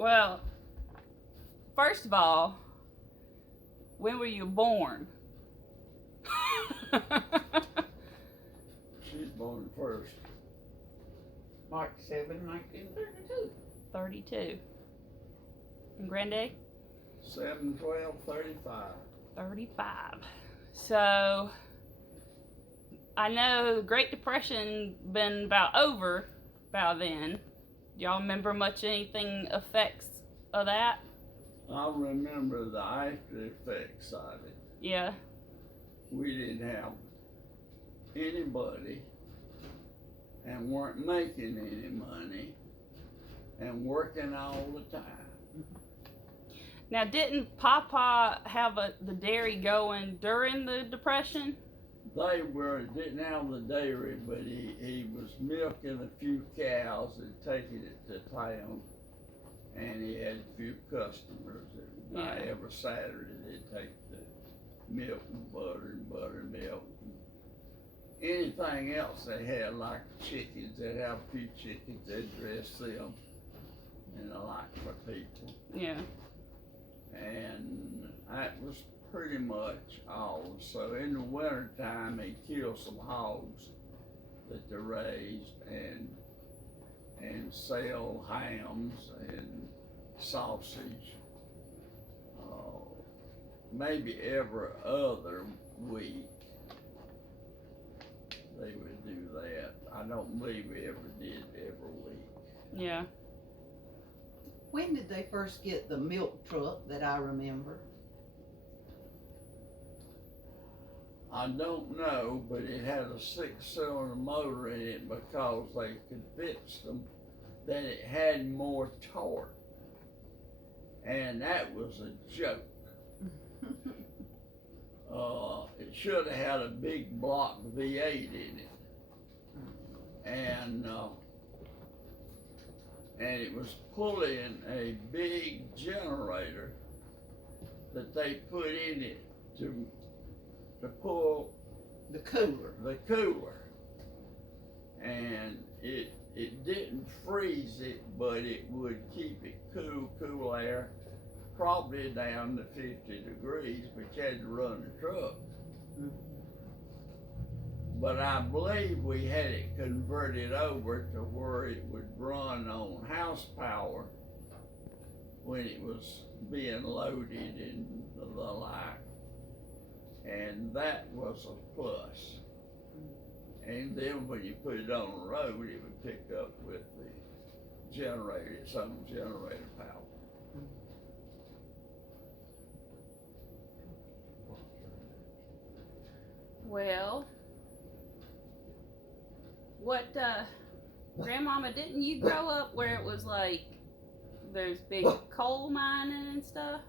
Well, first of all, when were you born? She's born first. March 7, 1932. 32. And granddad? 7/12/35. 35. So, I know the Great Depression been about over by then. Y'all remember much anything effects of that? I remember the after effects of it. Yeah. We didn't have anybody and weren't making any money and working all the time. Now, didn't Papa have the dairy going during the Depression? They didn't have the dairy, but he was milking a few cows and taking it to town, and he had a few customers that Yeah. every Saturday they'd take the milk and buttermilk. Anything else they had, like chickens, they'd have a few chickens, they'd dress them, and a lot for people. Yeah. And that was pretty much all. So in the winter time, they killed some hogs that they raised and sell hams and sausage. Maybe every other week they would do that. I don't believe we ever did every week. Yeah. When did they first get the milk truck that I remember? I don't know, but it had a 6-cylinder motor in it because they convinced them that it had more torque. And that was a joke. It should have had a big block V8 in it. And it was pulling a big generator that they put in it to pull The cooler. the cooler. And it didn't freeze it, but it would keep it cool air, probably down to 50 degrees, but you had to run the truck. But I believe we had it converted over to where it would run on house power when it was being loaded and the like. And that was a plus. And then when you put it on the road, it would pick up with the generator, its own generator power. Well, what, Grandmama, didn't you grow up where it was like there's big coal mining and stuff?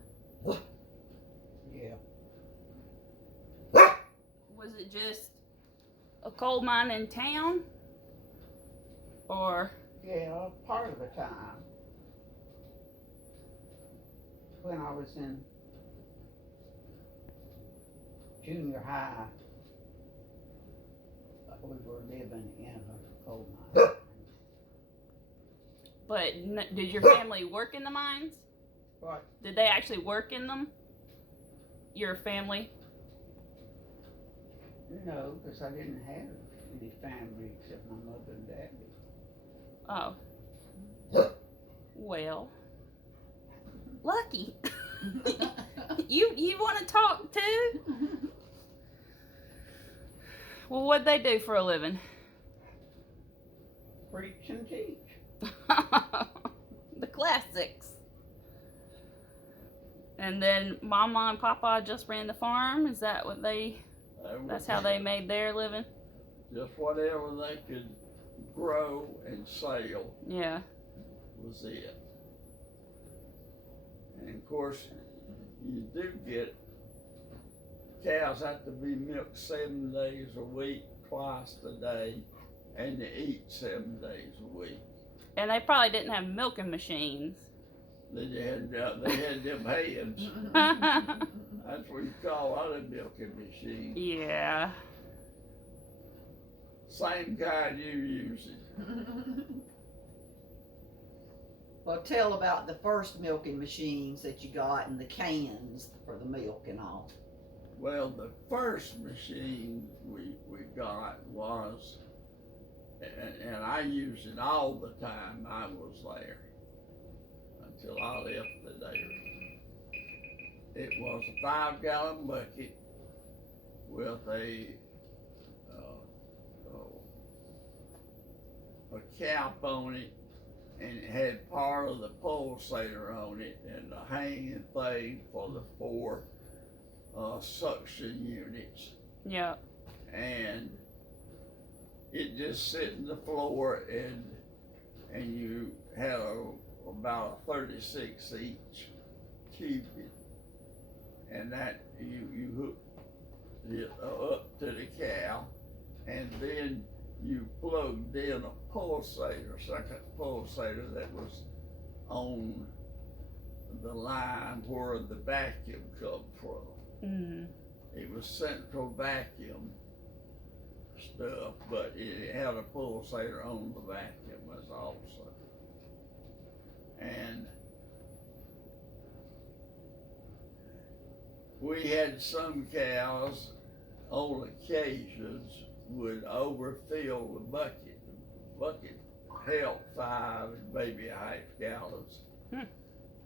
Yeah. Was it just a coal mining town? Or? Yeah, part of the time. When I was in junior high, we were living in a coal mine. But did your family work in the mines? What? Did they actually work in them? Your family? No, because I didn't have any family except my mother and daddy. Oh. Well. Lucky. You want to talk too? Well, what'd they do for a living? Preach and teach. The classics. And then Mama and Papa just ran the farm? Is that what that's how they made their living? Just whatever they could grow and sell. Yeah. Was it. And of course, you do get cows have to be milked 7 days a week, twice a day, and they eat 7 days a week. And they probably didn't have milking machines. They had them hands. That's what you call other milking machine. Yeah. Same kind you using. Well, tell about the first milking machines that you got and the cans for the milk and all. Well, the first machine we got was, and I used it all the time I was there until I left the dairy. It was a 5-gallon bucket with a cap on it, and it had part of the pulsator on it and the hanging thing for the 4 suction units. Yeah. And it just sit in the floor, and you had about a 36 each cupid, and that you hooked it up to the cow, and then you plugged in a pulsator, second pulsator that was on the line where the vacuum come from. Mm. It was central vacuum stuff, but it had a pulsator on the vacuum as also. And we had some cows on occasions would overfill the bucket. The bucket held 5 and maybe a half gallons.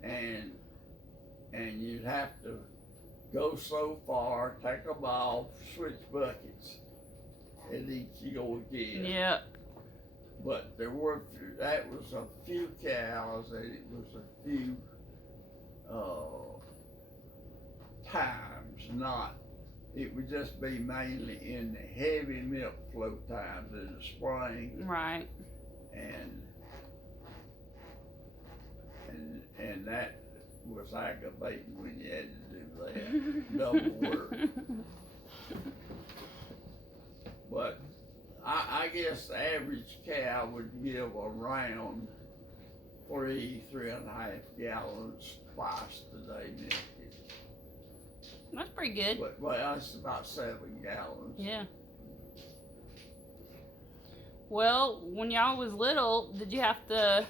And you'd have to go so far, take them off, switch buckets, and then you go again. Yeah. But that was a few cows, and it was a few times, it would just be mainly in the heavy milk flow times in the spring. Right. And that was aggravating when you had to do that double work. But I guess the average cow would give around 3.5 gallons twice a day milk. That's pretty good. But that's about 7 gallons. Yeah. Well, when y'all was little, did you have to?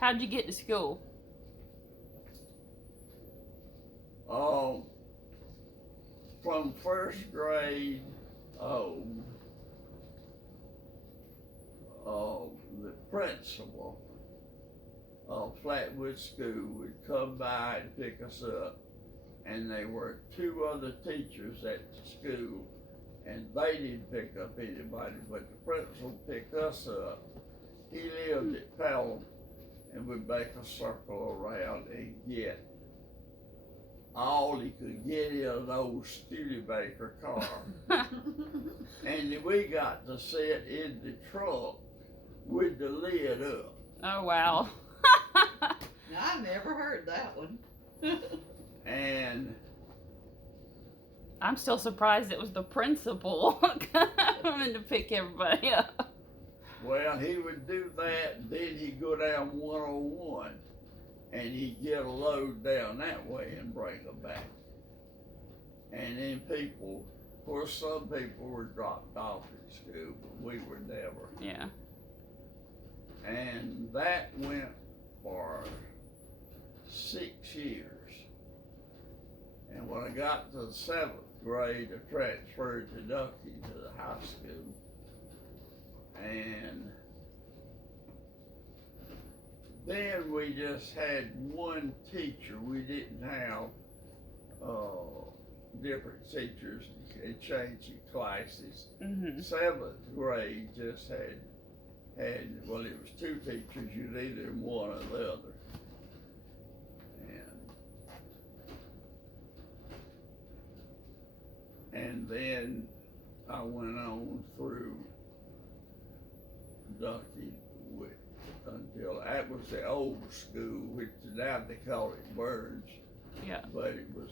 How'd you get to school? From first grade, the principal of Flatwood School would come by and pick us up, and there were 2 other teachers at the school, and they didn't pick up anybody, but the principal picked us up. He lived at Pelham, and would make a circle around and get all he could get in an old Studebaker car. And then we got to sit in the trunk with the lid up. Oh, wow. I never heard that one. And I'm still surprised it was the principal coming to pick everybody up. well, he would do that, and then he'd go down 101, and he'd get a load down that way and bring them back. And then people, of course, some people were dropped off at school, but we were never. Yeah. And that went for 6 years. And when I got to the 7th grade, I transferred to Ducky to the high school. And then we just had one teacher. We didn't have different teachers and changing classes. Mm-hmm. 7th grade just had, well, it was 2 teachers. You'd either one or the other. And then I went on through Ducky until that was the old school, which now they call it Burns. Yeah. But it was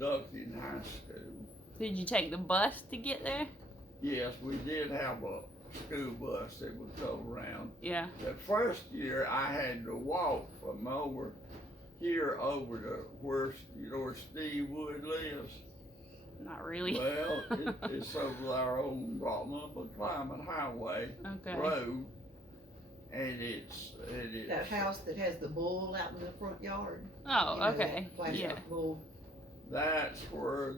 Ducky High School. Did you take the bus to get there? Yes, we did have a school bus that would come around. Yeah. The first year I had to walk from over here over to where Steve Wood lives. Not really. Well, it's over there on Brockman Climbing Highway Okay. Road, And it's That house that has the bull out in the front yard. Oh, You know, okay. that plastic Yeah. bull. that's where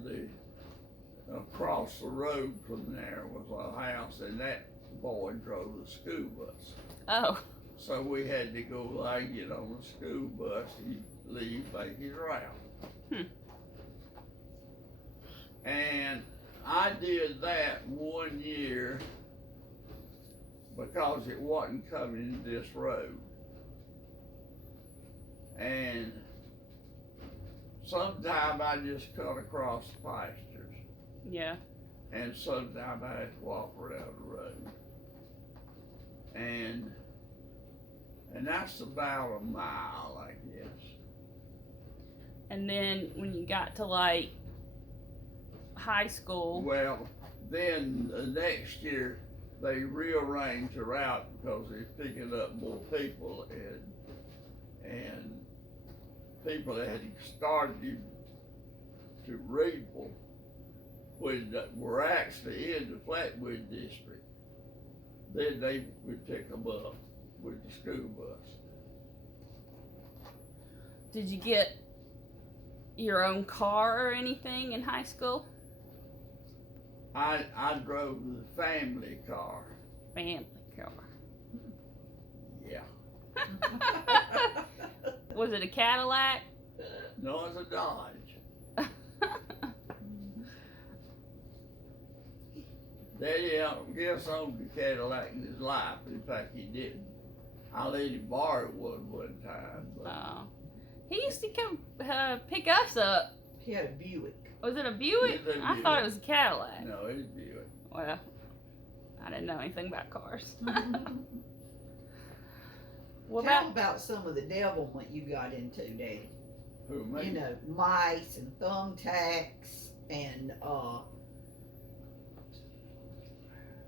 across the road from there was a house, and that boy drove the school bus. Oh. So we had to go like get on the school bus, he'd leave, make his route. And I did that one year because it wasn't coming this road. And sometime I just cut across the pastures, Yeah. and sometime I had to walk around the road. And that's about a mile, I guess. And then when you got to like high school. Well, then the next year they rearranged the route because they're picking up more people, and people that had started to Reedville were actually in the Flatwood district. Then they would pick them up with the school bus. Did you get your own car or anything in high school? I drove the family car. Family car. Yeah. Was it a Cadillac? No, it's a Dodge. Daddy, I guess owned the Cadillac in his life. In fact, he didn't. I let him borrow one time. But Oh. He used to come pick us up. He had a Buick. Was it a Buick? It was a I thought it Buick. was a Cadillac. No, it'd be it. Well, I didn't know anything about cars. What Tell about about some of the devilment you got into, Daddy. Who, me? You know, mice and thumbtacks and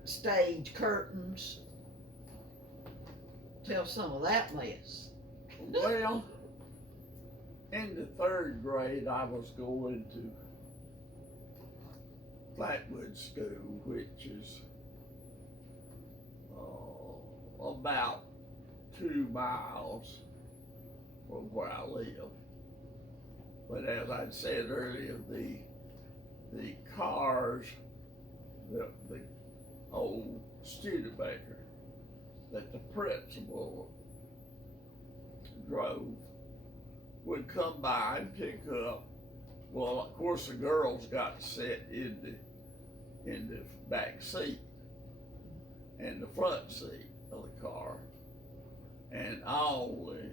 stage curtains. Tell some of that mess. Well, in the third grade, I was going to Flatwood School, which is about 2 miles from where I live. But as I said earlier, the cars, the old Studebaker that the principal drove would come by and pick up. Well, of course, the girls got to sit in the back seat and the front seat of the car, and all the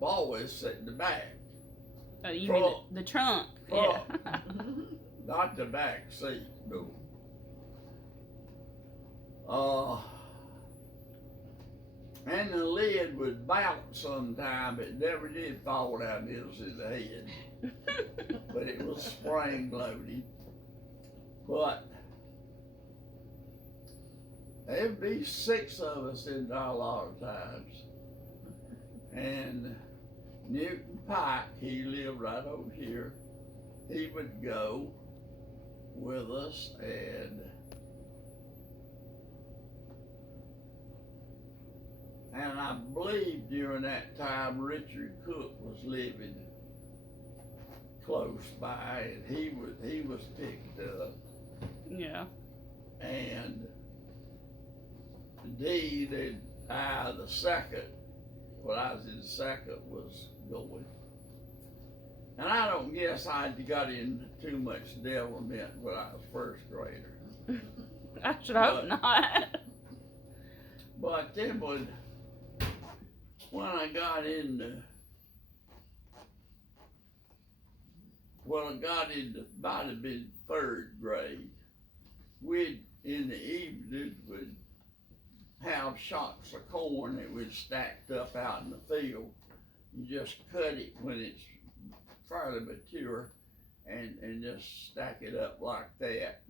boys sit in the back. oh, you Trunk. mean the trunk? Trunk. Yeah. Not the back seat, no. And the lid would bounce sometime. It never did fall down into the head, but it was spring loaded. But there'd be 6 of us in there a lot of times. And Newton Pike, he lived right over here. He would go with us, and I believe during that time Richard Cook was living close by, and he was picked up. Yeah. And indeed, and I, the second, when I was in second, was going. And I don't guess I got into too much devilment when I was first grader. I should hope But- not. But then when I got into, might have been third grade, we'd, in the evening, would have shocks of corn that was stacked up out in the field. You just cut it when it's fairly mature and just stack it up like that,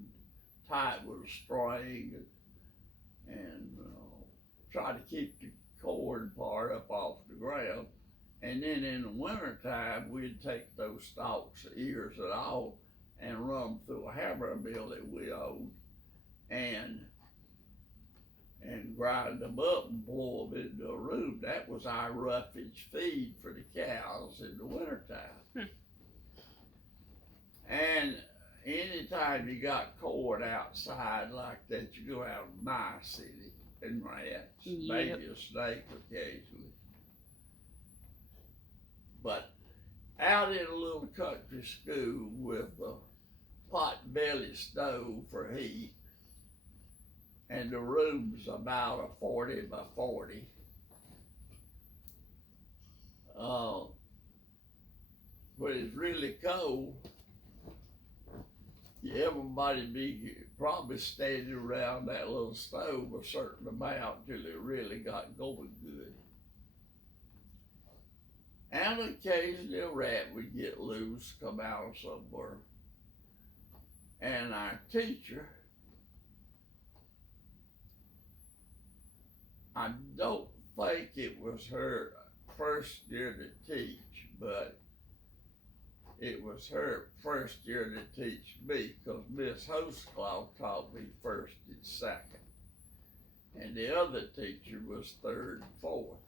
tie it with a string, and try to keep the corn part up off the ground. And then in the wintertime, we'd take those stalks, ears and all, and run them through a hammer mill that we owned, and and grind them up and blow them into a room. That was our roughage feed for the cows in the wintertime. And anytime you got corn outside like that, you go out in my city and rats, maybe a snake occasionally. But out in a little country school with a pot-belly stove for heat, and the room's about a 40 by 40. When it's really cold, everybody be probably standing around that little stove a certain amount till it really got going good. And occasionally a rat would get loose, come out of somewhere. And our teacher, I don't think it was her first year to teach, but it was her first year to teach me, because Miss Hostclaw taught me first and second. And the other teacher was third and fourth.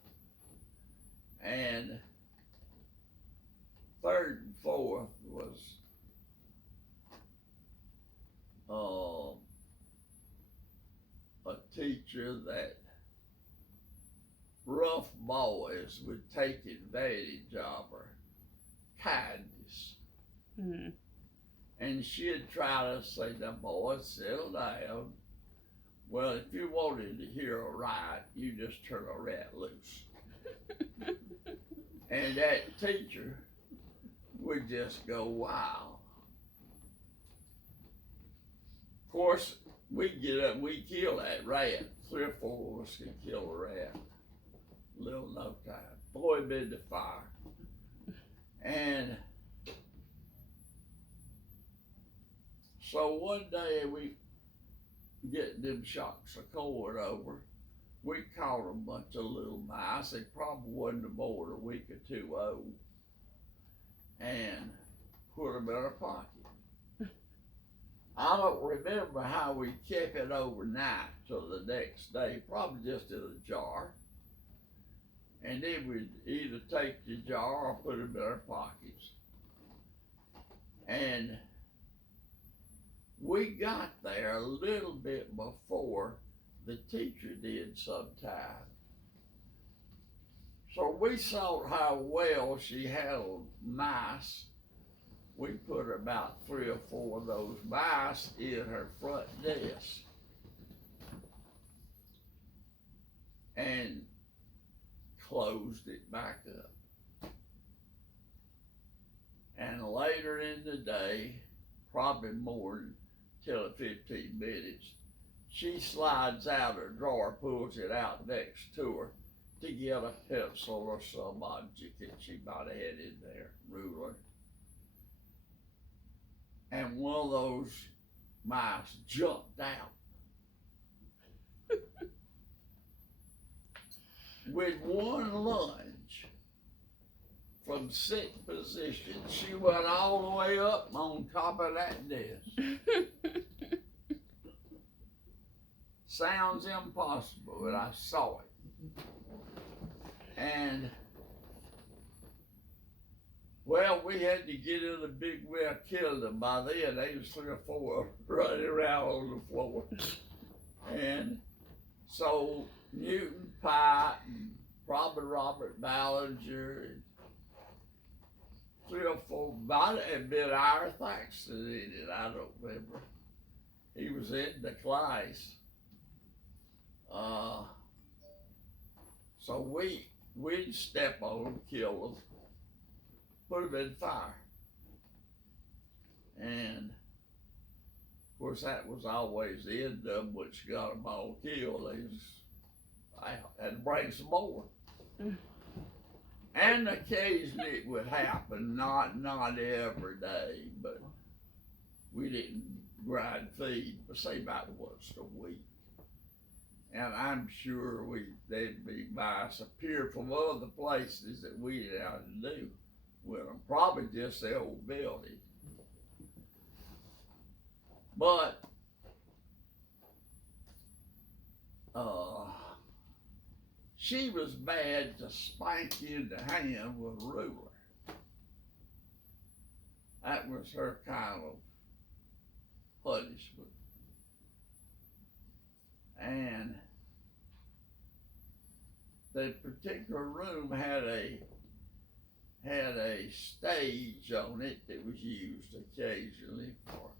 And third and fourth was a teacher that rough boys would take advantage of her kindness. Mm-hmm. And she'd try to say, "Now boys, settle down. Well, if you wanted to hear a riot, you just turn a rat loose." And that teacher would just go wild. Of course, we'd get up, we'd kill that rat. 3 or 4 of us could kill a rat. Little no time. Throw him in the fire. And so one day we get them shocks of corn over. We caught a bunch of little mice. They probably wasn't more than a week or 2 old. And put them in our pocket. I don't remember how we kept it overnight till the next day, probably just in a jar. And then we'd either take the jar or put them in our pockets. And we got there a little bit before the teacher did sometime. So we saw how well she handled mice. We put about 3 or 4 of those mice in her front desk. And closed it back up. And later in the day, probably more than 10 or 15 minutes, she slides out her drawer, pulls it out next to her to get a pencil or some object that she might have had in there, ruler. And one of those mice jumped out. With one lunge from sitting position, she went all the way up on top of that desk. Sounds impossible, but I saw it. And well, we had to get in a big way of killing them. By then, they was 3 or 4 running around on the floor. And so Newton Pike and probably Robert Ballinger and 3 or 4, might have been our Thaxton in it, I don't remember. He was in the class. So we'd step on them, kill them, put them in fire. And of course that was always the end of them, which got them all killed. I had to bring some more. And occasionally it would happen, not every day, but we didn't grind feed, but say about once a week. And I'm sure they'd be mice appear from other places that we didn't have to do with them, probably just the old building. But she was bad to spank you in the hand with a ruler. That was her kind of punishment. And the particular room had a stage on it that was used occasionally for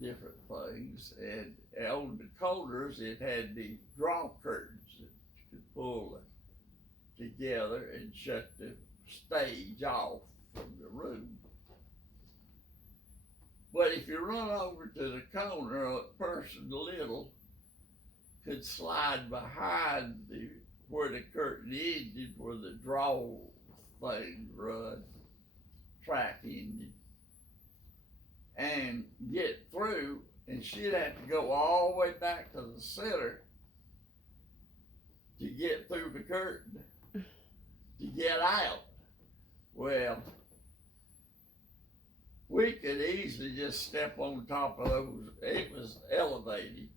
different things, and on the corners it had these draw curtains that you could pull together and shut the stage off from the room. But if you run over to the corner, a person little could slide behind where the curtain ended, where the draw thing run, track ended, and get through, and she'd have to go all the way back to the center to get through the curtain to get out. Well, we could easily just step on top of those. It was elevated,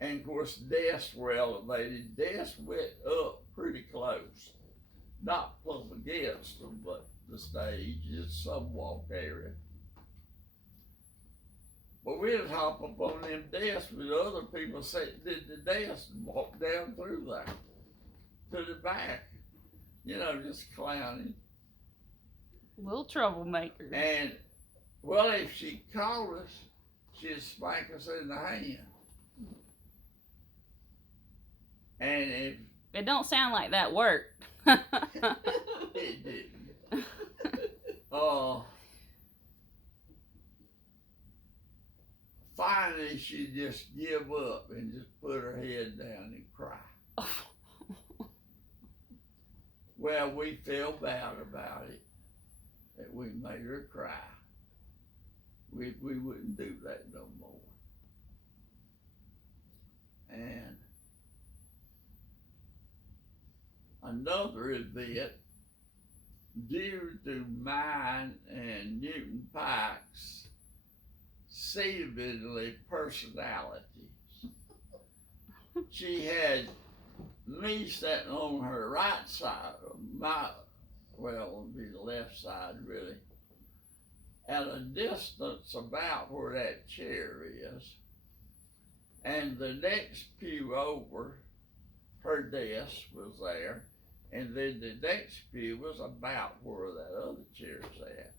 and of course desks were elevated. Desks went up pretty close, not plumb against them, but the stage is some walk area. But we'd hop up on them desks with other people sitting at the desk and walk down through there to the back, just clowning. Little troublemakers. And, well, if she caught us, she'd spank us in the hand. And if it don't sound like that worked. it didn't. Finally, she'd just give up and just put her head down and cry. Well, we felt bad about it, that we made her cry. We wouldn't do that no more. And another event, due to mine and Newton Pike's seemingly personalities, she had me sitting on her right side, it'll be the left side really, at a distance about where that chair is, and the next pew over, her desk was there, and then the next pew was about where that other chair's at.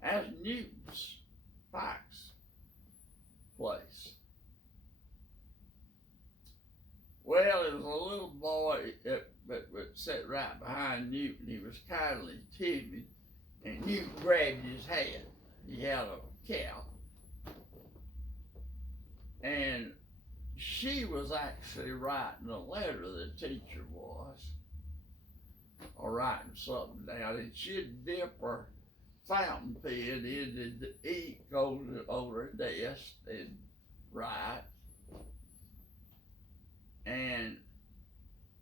That's Newton's Pike's place. Well, it was a little boy that sat right behind Newton. He was kindly timid, and Newton grabbed his hand. He had a cap. And she was actually writing a letter, the teacher was, or writing something down, and she'd dip her fountain pen into the ink on her desk and write. And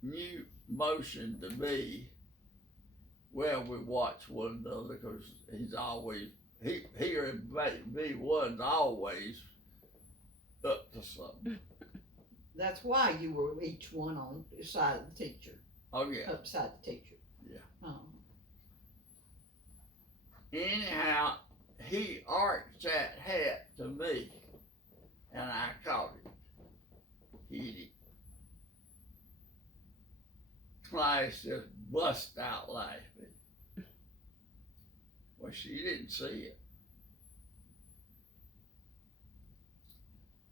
Newt motioned to me. Well, we watched one another because he's always, he and me wasn't always up to something. That's why you were each one on the side of the teacher. Oh, yeah. Up beside the teacher. Yeah. Anyhow, he arched that hat to me, and I caught it. Hit it. Class just bust out laughing. Well, she didn't see it.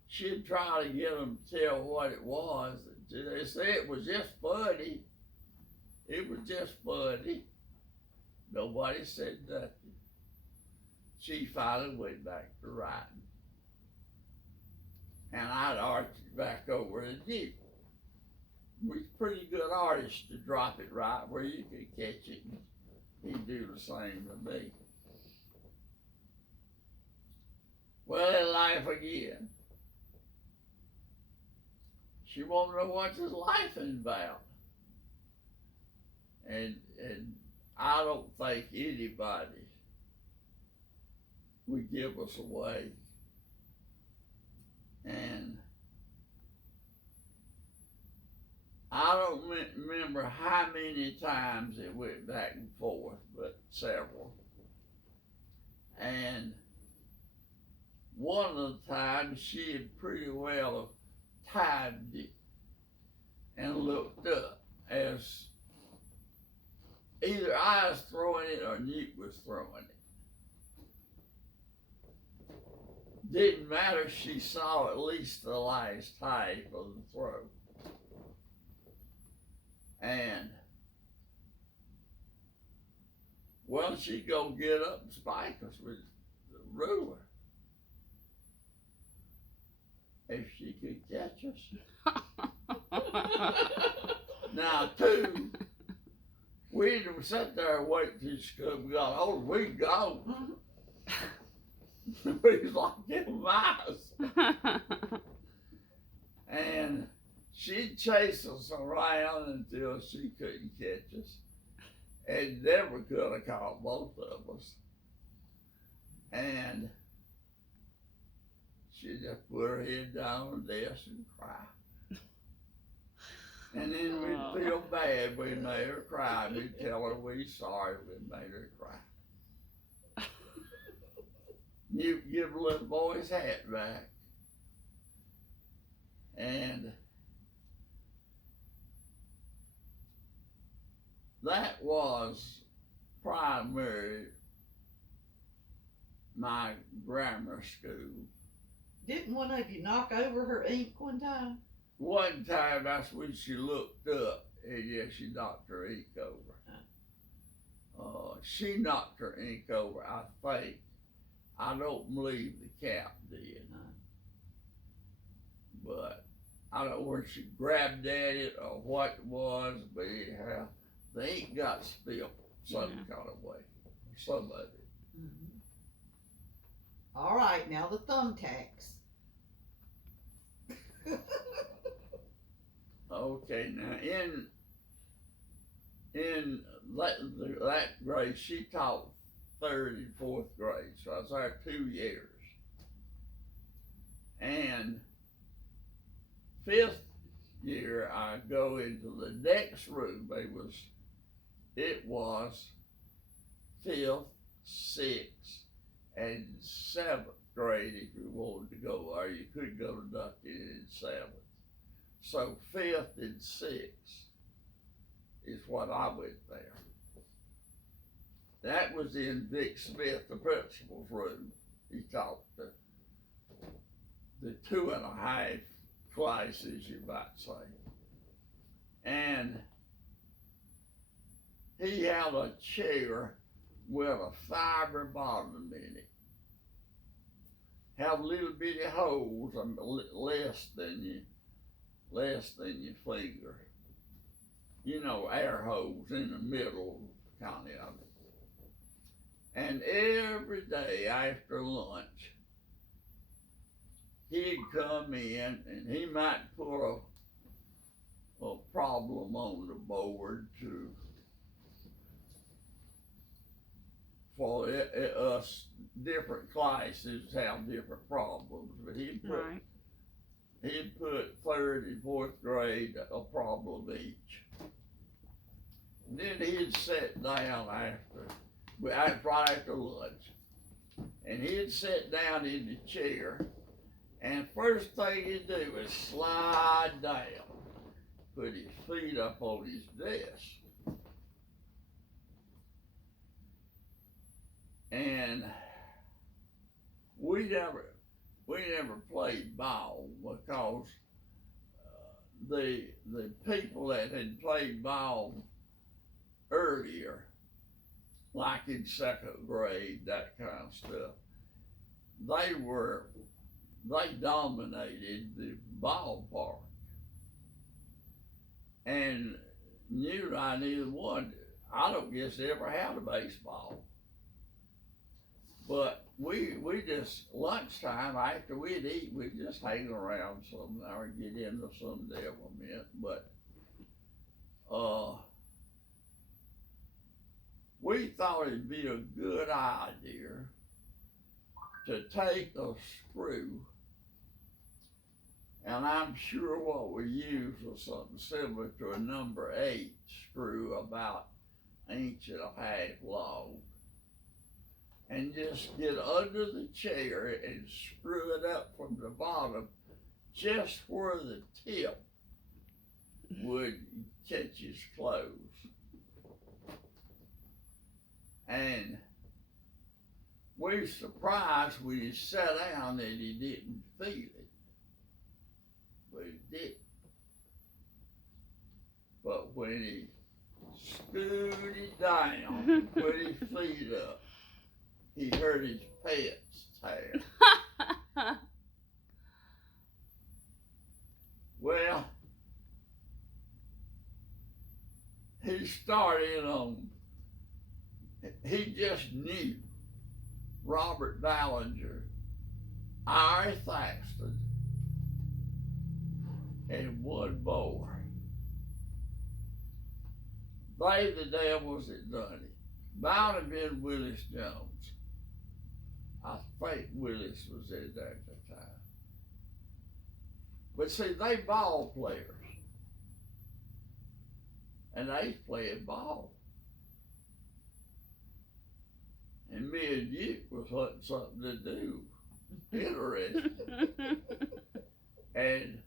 She'd try to get them to tell what it was. They said it was just funny. It was just funny. Nobody said nothing. She finally went back to writing. And I'd arched it back over and did. We're pretty good artists to drop it right where you could catch it. He'd do the same to me. Well, in life again. She wanted to know what this life is about. And I don't think anybody would give us away. And I don't remember how many times it went back and forth, but several. And one of the times she had pretty well timed it and looked up as either I was throwing it or Newt was throwing it. Didn't matter, she saw at least the last half of the throw. And well, she'd go get up and spike us with the ruler if she could catch us. Now, two, we didn't sit there and wait till we got older. We'd go. We was like them mice. And she'd chase us around until she couldn't catch us. And never could have caught both of us. And she just put her head down on the desk and cry. And then we'd feel bad we made her cry. We'd tell her we sorry we made her cry. You give a little boy's hat back. And that was primary my grammar school. Didn't one of you knock over her ink one time? One time that's when she looked up and yeah, she knocked her ink over. She knocked her ink over, I think. I don't believe the cap did. But I don't know where she grabbed at it or what it was, but anyhow, the ink got spilled some kind of way. Some of it. Mm-hmm. All right, now the thumbtacks. Okay, now in that grade, she taught third and fourth grade, so I was there 2 years. And fifth year, I go into the next room. It was fifth, sixth, and seventh grade if you wanted to go there. You could go to Ducky in seventh. So fifth and sixth is what I went there. That was in Dick Smith, the principal's room. He taught the 2.5 classes, you might say. And he had a chair with a fiber bottom in it. Have little bitty holes, less than your finger. You know, air holes in the middle, kind of it. And every day after lunch, he'd come in and he might put a problem on the board for us different classes have different problems, but he'd put third and fourth grade a problem each. And then he'd sit down right after lunch, and he'd sit down in the chair, and first thing he'd do is slide down, put his feet up on his desk. And we never played ball because the people that had played ball earlier, like in second grade, that kind of stuff, they dominated the ballpark. And neither one, I don't guess ever had a baseball. But we just, lunchtime, after we'd eat, we'd just hang around some hour and get into some devilment. But we thought it'd be a good idea to take a screw And I'm sure what we used was something similar to a number 8 screw, about an inch and a half long. And just get under the chair and screw it up from the bottom just where the tip would catch his clothes. And we were surprised when he sat down that he didn't feel it. But he did. But when he scooted down and put his feet up, he heard his pants tear. Well, he started on, he just knew Robert Ballinger, Ari Thaxton, and one more. They the devils that done it. Might have been Willis Jones. I think Willis was in there at the time. But see, they ball players. And they played ball. And me and Duke was hunting something to do. Interesting. And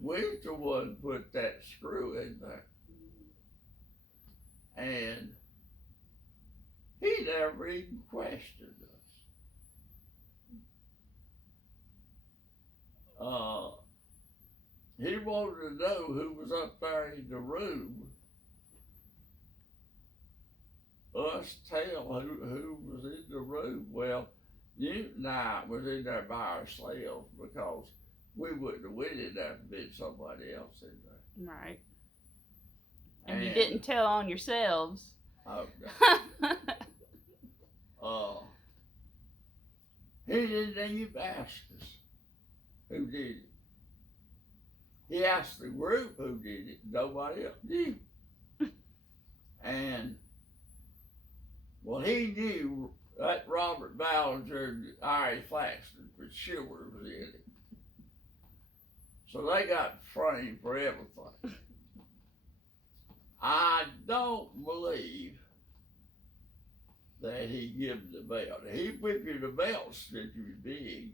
we was the one put that screw in there. And he never even questioned us. He wanted to know who was up there in the room. Us tell who was in the room. Well, Newton and I was in there by ourselves because we wouldn't have went in there if there'd been somebody else in there. Right. And you didn't tell on yourselves. Oh, no. He didn't even ask us who did it. He asked the group who did it. Nobody else knew. And, well, he knew that Robert Ballinger and Ari Thaxton for sure was in it. So they got framed for everything. I don't believe that he gave him the belt. He whipped you the belt since you was big.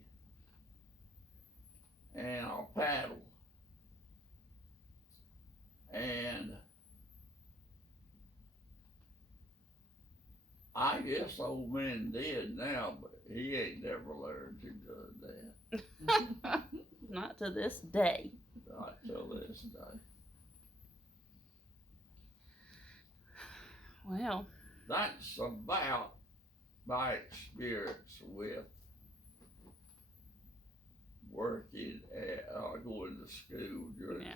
And a paddle. And I guess old man dead now, but he ain't never learned to do that. Not to this day. Not till this day. Well, That's about my experience with working at going to school during